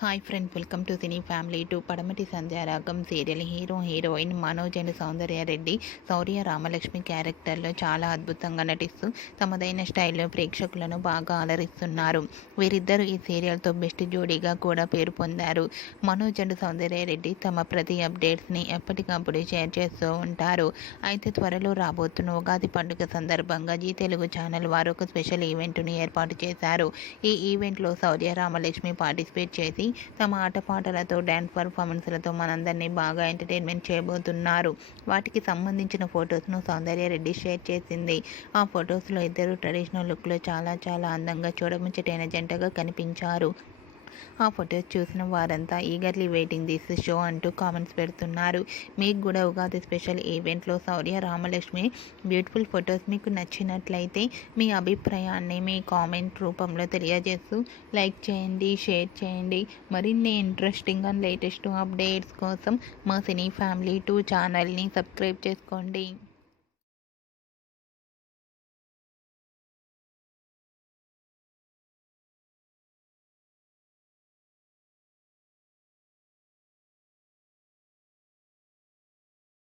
Hi friend, welcome to cine family. పడమటి Sandhyaragam serial heroine Manoj and సౌందర్య రెడ్డి శౌర్య రామలక్ష్మి క్యారెక్టర్లో చాలా అద్భుతంగా నటిస్తూ తమదైన స్టైల్లో ప్రేక్షకులను బాగా అలరిస్తున్నారు. వీరిద్దరూ ఈ సీరియల్తో బెస్ట్ జోడీగా కూడా పేరు పొందారు. మనోజ్ అండ్ సౌందర్య రెడ్డి తమ ప్రతి అప్డేట్స్ని ఎప్పటికప్పుడు షేర్ చేస్తూ ఉంటారు. అయితే త్వరలో రాబోతున్న ఉగాది పండుగ సందర్భంగా జీ తెలుగు ఛానల్ వారు ఒక స్పెషల్ ఈవెంట్ను ఏర్పాటు చేశారు. ఈ ఈవెంట్లో శౌర్య రామలక్ష్మి పార్టిసిపేట్ చేసి తమ ఆటపాటలతో డ్యాన్స్ పర్ఫార్మెన్స్లతో మనందరినీ బాగా ఎంటర్టైన్మెంట్ చేయబోతున్నారు. వాటికి సంబంధించిన ఫొటోస్ను సౌందర్య రెడ్డి షేర్ చేసింది. ఆ ఫొటోస్లో ఇద్దరు ట్రెడిషనల్ లుక్లో చాలా అందంగా చూడముచ్చటైన జంటగా కనిపించారు. ఆ ఫొటోస్ చూసిన వారంతా ఈగర్లీ వెయిటింగ్ దిస్ షో అంటూ కామెంట్స్ పెడుతున్నారు. మీకు కూడా ఉగాది స్పెషల్ ఈవెంట్లో శౌర్య రామలక్ష్మి బ్యూటిఫుల్ ఫొటోస్ మీకు నచ్చినట్లయితే మీ అభిప్రాయాన్ని మీ కామెంట్ రూపంలో తెలియజేస్తూ లైక్ చేయండి, షేర్ చేయండి. మరిన్ని ఇంట్రెస్టింగ్ అండ్ లేటెస్ట్ అప్డేట్స్ కోసం మా సినీ ఫ్యామిలీ 2 ఛానల్ని సబ్స్క్రైబ్ చేసుకోండి.